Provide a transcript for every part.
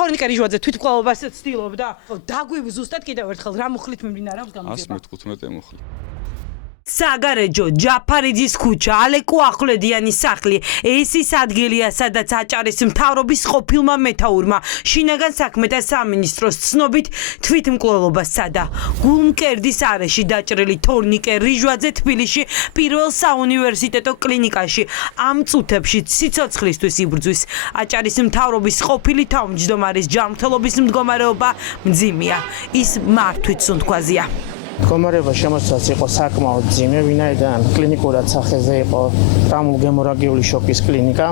თორნიკე რიჟვაძე თვითმკვლელობას ცდილობდა. დაგვი ზუსტად კიდევ ერთხელ რა მუხლით მიმდინარეობს გამოძიება? 115 მუხლი. საგარეჯო, ჯაფარიძის ქუჩა, ალეკო ახვლედიანის სახლი, ეს ის ადგილია, სადაც აჭარის მთავრობის ყოფილმა მეთაურმა შინაგან საქმეთა სამინისტროს ცნობით თვითმკვლელობას სცადა. გულმკერდის არეში დაჭრილი თორნიკე რიჟვაძე თბილისში პირველ საუნივერსიტეტო კლინიკაში ამ წუთებში სიცოცხლისთვის იბრძვის. აჭარის მთავრობის ყოფილი თავმჯდომარის ჯანმრთელობის მდგომარეობა მძიმეა. ის მართვით სუნთქვაზეა. მდგომარეობა შემოსვლაც იყო საკმაოდ მძიმე, ვინაიდან კლინიკურად სახეზე იყო ტრავმულ-გემორაგიული შოკის კლინიკა.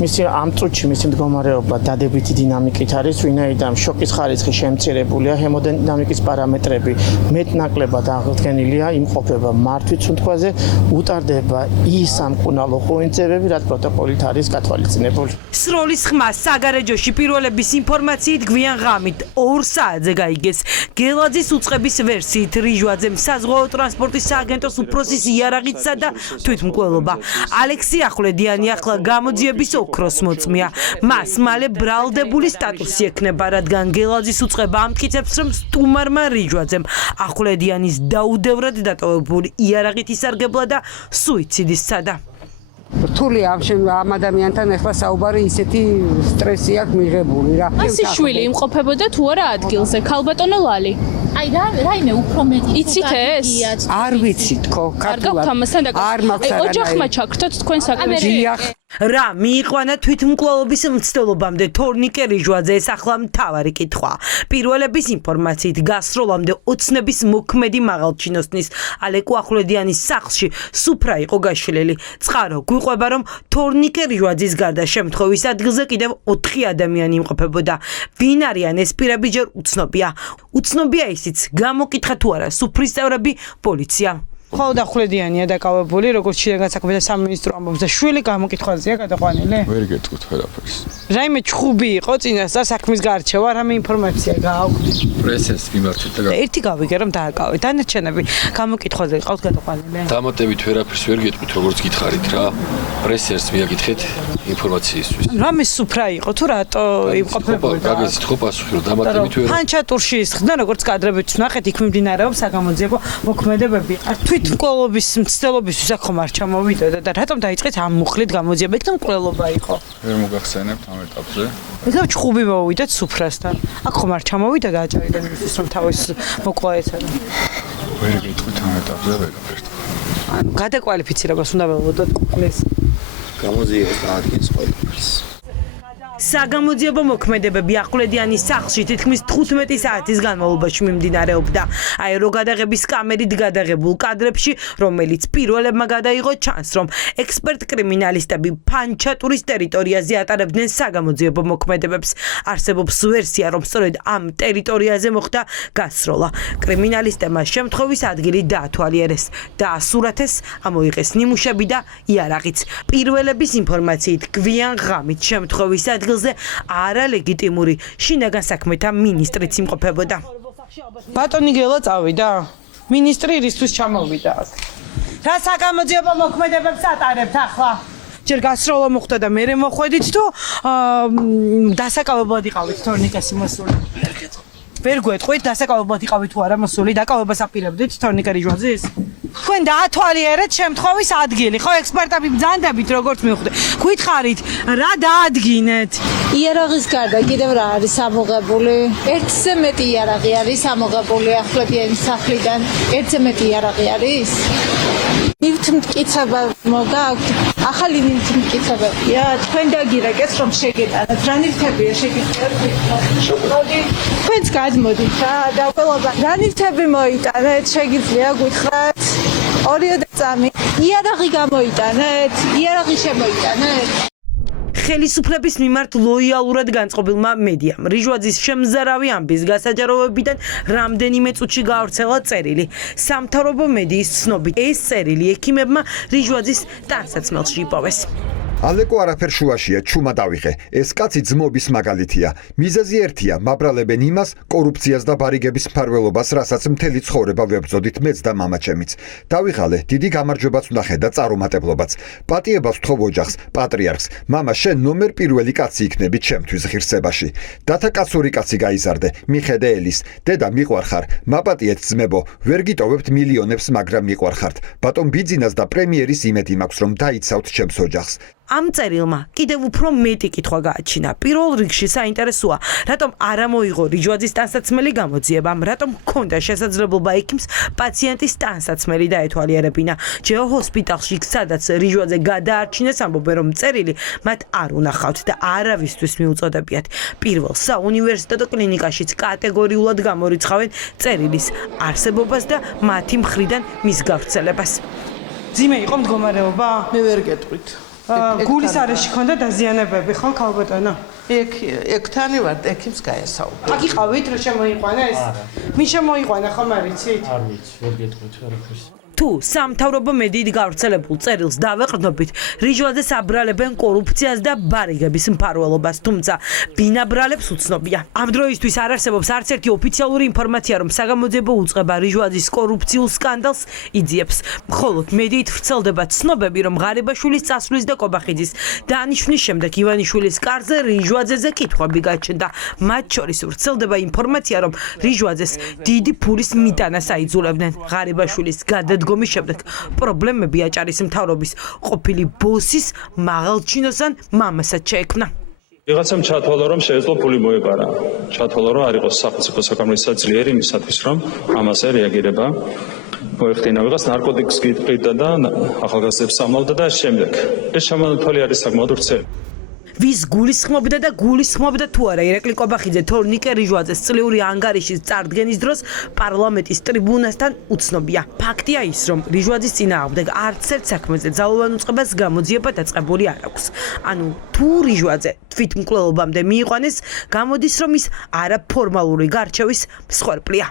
მისი ამ წუთში მისი მდგომარეობა დადებითი დინამიკით არის, ვინაიდან შოკის ხარისხი შემცირებულია, ჰემოდინამიკის პარამეტრები მეტნაკლებად აღდგენილია, იმყოფება მართვით სუნთქვაზე, უტარდება ის სამკურნალო ღვინძებები, რაც პროტოკოლით არის გათვალისწინებული. სროლის ხმა საგარეჯოში პირველების ინფორმაციით გვიან ღამით 2 საათზე გაიგეს. გელაძის უწყების ვერსიით რიჟვაძემ საზღვაო ტრანსპორტის სააგენტოს უფროსის იარაღიცა და თვითმკვლელობა. ალექსი ახვლედიანი ახლა გამოძიების ოქროს მოწმეა. მას მალე ბრალდებული სტატუსი ექნება, რადგან გელაძის უწყება ამტკიცებს, რომ სტუმარმა რიჟვაძემ ახვლედიანის დაუდევრად დატოვებული იარაღით ისარგებლა და სუიციდის სცადა. რთული ამ ადამიანთან ახლა საუბარი ისეთი სტრესი აქვს მიღებული რა. ასი შვილი იმყოფებოდა თუ არა ადგილზე, ქალბატონო ლალი. აი რაიმე უფრო მეტი იცით ეს? არ ვიცი თქო, კარგავთ ამასთან არ მაქვს აი ოჯახმა ჩაქრთოთ თქვენ საქმეში. რა მიიყვანა თვითმკვლელობის მცდელობამდე თორნიკე რიჟვაძე ეს ახლა მთავარი კითხვა. პირველების ინფორმაციით გასროლამდე ოცნების მოქმედი მაღალჩინოსნის ალეკო ახვლედიანის სახლში სუფრა იყო გაშლილი. წყარო გვიყვება, რომ თორნიკე რიჟვაძის გარდა შემთხვევის ადგილზე კიდევ 4 ადამიანი იმყოფებოდა. ვინ არიან ეს პირები ჯერ უცნობია. უცნობია ისიც, გამოკითხა თუ არა სუფრის წევრები პოლიცია. ხოლმე ახვლედიანია დაკავებული, როგორც შინაგან საქმეთა სამინისტრო ამბობს და შვილი გამოკითხვაზეა გადაყვანილი. ვერ გეტყვით ვერაფერს. რაიმე ჩხუბი იყო წინასწარ საქმის გარჩევა, რამე ინფორმაცია გააქვთ? პრესეს მიმართეთ და ერთი გავიგე რომ დააკავეთ. დანარჩენები გამოკითხვაზე ყავთ გადაყვანილი. დამატებით ვერაფერს ვერ გეტყვით, როგორც გითხარით რა. პრესერს მიაკითხეთ ინფორმაციისთვის. რამე სუფრა იყო თუ რატო იმყოფებოდა? გაგეცით ხო პასუხი რომ დამატებით ვერ. ფანჩატურში ისხდნენ, როგორც კადრებით ვნახეთ, იქ მიმდინარეობს საგამოძიებო მოქმედებები. თვითმკვლელობის მცდელობისთვის აქ ხომ არ ჩამოვიდოდა და რატომ დაიწყეთ ამ მუხლით გამოძიება? იქ მკვლელობა იყო. ვერ მოგახსენებთ ამ ეტაპზე. იქ ჩხუბი მოვიდეთ სუფრასთან. აქ ხომ არ ჩამოვიდოდა აჭარიდან იმისთვის რომ თავის მოკლა ეცადა. ვერ გეტყვით ამ ეტაპზე ვერაფერს. ანუ გადაკვალიფიცირებას უნდა ველოდოთ მუხლის. გამოძიება დაადგენს ყველაფერს. საგამოძიებო მოქმედებები ახვლედიანის სახლში თითქმის 15 საათის განმავლობაში მიმდინარეობდა. აეროგადაღების კამერით გადაღებულ კადრებში, რომელიც პირველებმა გადაიღო, ჩანს, რომ ექსპერტ კრიმინალისტები ფანჩატურის ტერიტორიაზე ატარებდნენ საგამოძიებო მოქმედებებს. არსებობს ვერსია, რომ სწორედ ამ ტერიტორიაზე მოხდა გასროლა. კრიმინალისტებმა შემთხვევის ადგილი დაათვალიერეს, დაასურათეს, ამოიღეს ნიმუშები და იარაღიც. პირველების ინფორმაციით გვიან ღამით შემთხვევის ადგილზე არალეგიტიმური შინაგან საქმეთა მინისტრიც იმყოფებოდა. ბატონი გელა წავიდა? მინისტრი რისთვის ჩამოვიდა აქ? რა საგამოძიებო მოქმედებებს ატარებთ ახლა? ჯერ გასროლა მოხდა და მე მოხვედით თუ დასაკავებლად იყავით თორნიკეს მოსული? ვერ გვეტყვით დასაკავებლად იყავით თუ არა მოსული? დაკავებას აპირებდით თორნიკე რიჟვაძის? თქვენ დაათვალიერეთ შემთხვევის ადგილი, ხო ექსპერტები ბრძანდებით როგორც მივხვდი. გვითხარით რა დაადგინეთ? იარაღის გარდა კიდევ რა არის ამოღებული? ერთზე მეტი იარაღი არის ამოღებული ახვლედიანის სახლიდან. ერთზე მეტი იარაღი არის? ნივთმტკიცება მოგაქვთ? ახალი ნივთმტკიცებებია? თქვენ დაგირეკეთ რომ შეგეტანათ. რა ნივთებია შეგიტანეთ? მოდი. თქვენც გადმოდით რა და ყველობა. რა ნივთები მოიტანეთ? შეგიძლია გითხრათ? 2 წამი. იარაღი გამოიტანეთ? იარაღი შემოიტანეთ? ხელისუფლების მიმართ ლოიალურად განწყობილმა მედიამ რიჟვაძის შემზარავი ამბის გასაჯაროებიდან რამდენიმე წუთში გაავრცელა წერილი. სამთავრობო მედიის ცნობით ეს წერილი ექიმებმა რიჟვაძის ტანსაცმელში იპოვეს. ალეკო არაფერ შუაშია, ჩუმა დავიღე. ეს კაცი ძმობის მაგალითია. მიზეზი ერთია, მაბრალებენ იმას, კორუფციას და ბარიგების მფარველობას, რასაც მთელი ცხოვრება ვებრძოდით მეც და მამაჩემიც. დავიღალე, დიდი გამარჯვებაც უნდა ხედა წარუმატებლობაც. პატიებას ვთხოვ ოჯახს, პატრიარქს. მამა, შენ ნომერ პირველი კაცი იქნები ჩემთვის ღირსებაში. დათა კაცური კაცი გაიზარდე, მიხედე ელის. დედა მიყვარხარ, მაპატიეთ ძმებო, ვერ გიტოვებთ მილიონებს, მაგრამ მიყვარხართ. ბატონ ბიძინას და პრემიერის იმედი მაქვს, რომ დაიცავთ ჩემს ოჯახს. ამ წერილმა კიდევ უფრო მეტი კითხვა გააჩინა. პირველ რიგში საინტერესოა, რატომ არ მოიღო რიჯვაძის ტანსაცმელი გამოძიება, რატომ ჰქონდა შესაძლებლობა ექიმს პაციენტის ტანსაცმელი დაეთვალიერებინა. ჯეო ჰოსპიტალში, სადაც რიჯვაძე გადაარჩინეს, ამბობენ, რომ წერილი მათ არ უნახავთ და არავისთვის მიუწოდებიათ. პირველ საუნივერსიტეტო კლინიკაშიც კატეგორიულად გამორიცხავენ წერილის არსებობას და მათი მხრიდან მის გავრცელებას. ძიმე იყო მდგომარეობა? მე ვერ გეტყვით. გულის არეში ქონდა დაზიანებები, ხო, ქალბატონო? ექთანი ვარ, ექიმს გაესაუბრე. აქ იყავით, რომ შემოიყვანა ეს? მის შემოიყვანა, ხომ არ იცით? არ ვიცი, ვერ გეტყვით არაფერს. თუ სამთავრობო მედიით გავრცელებულ წერილს დავეყრდნობით, რიჯვაძეს აბრალებენ კორუფციას და ბარიგების მფარველობას, თუმცა ვინ აბრალებს უცნობია. ამ დროისთვის არ არსებობს არც ერთი ოფიციალური ინფორმაცია, რომ საგამოძიებო უწყება რიჯვაძის კორუფციულ სკანდალს იძიებს. მხოლოდ მედიით ვრცელდება ცნობები, რომ ღარიბაშვილის წასვლის და კობახიძის დანიშვნის შემდეგ ივანიშვილის კარზე რიჯვაძეზე კითხვები გაჩნდა. მათ შორის ვრცელდება ინფორმაცია, რომ რიჯვაძეს დიდი ფულის მიტანას აიძულებდნენ. ღარიბაშვილის გადადგომის შემდეგ პრობლემები აჭარის მთავრობის ყოფილი ბოსის მაღალჩინოსან მამასაც შეექმნა. ვიღაცამ ჩათვალა, რომ შეეძლო ფული მოეპარა. ჩათვალა, რომ არ იყოს სახელმწიფო საკამერისა ძლიერი იმისათვის, რომ ამაზე რეაგირება მოეხდინა. ვიღაც ნარკოტიკს გიყიდა და ახალგაზრდებს სამალდა და შემდეგ. ეს შემოთვალი არის საკმაოდ ვრცელი. ვის გულისხმობდა და გულისხმობდა თუ არა ირაკლი კობახიძე თორნიკე რიჯვაძეს წლიური ანგარიშის წარდგენის დროს პარლამენტის ტრიბუნასთან უცნობია. ფაქტია ის, რომ რიჯვაძის წინააღმდეგ არც ერთ საქმეზე ძალოვან უწყებას გამოძიება დაწყებული არ აქვს. ანუ თუ რიჯვაძე თვითმკვლელობამდე მიიყვანეს, გამოდის, რომ ის არაფორმალური გარჩევის მსხვერპლია.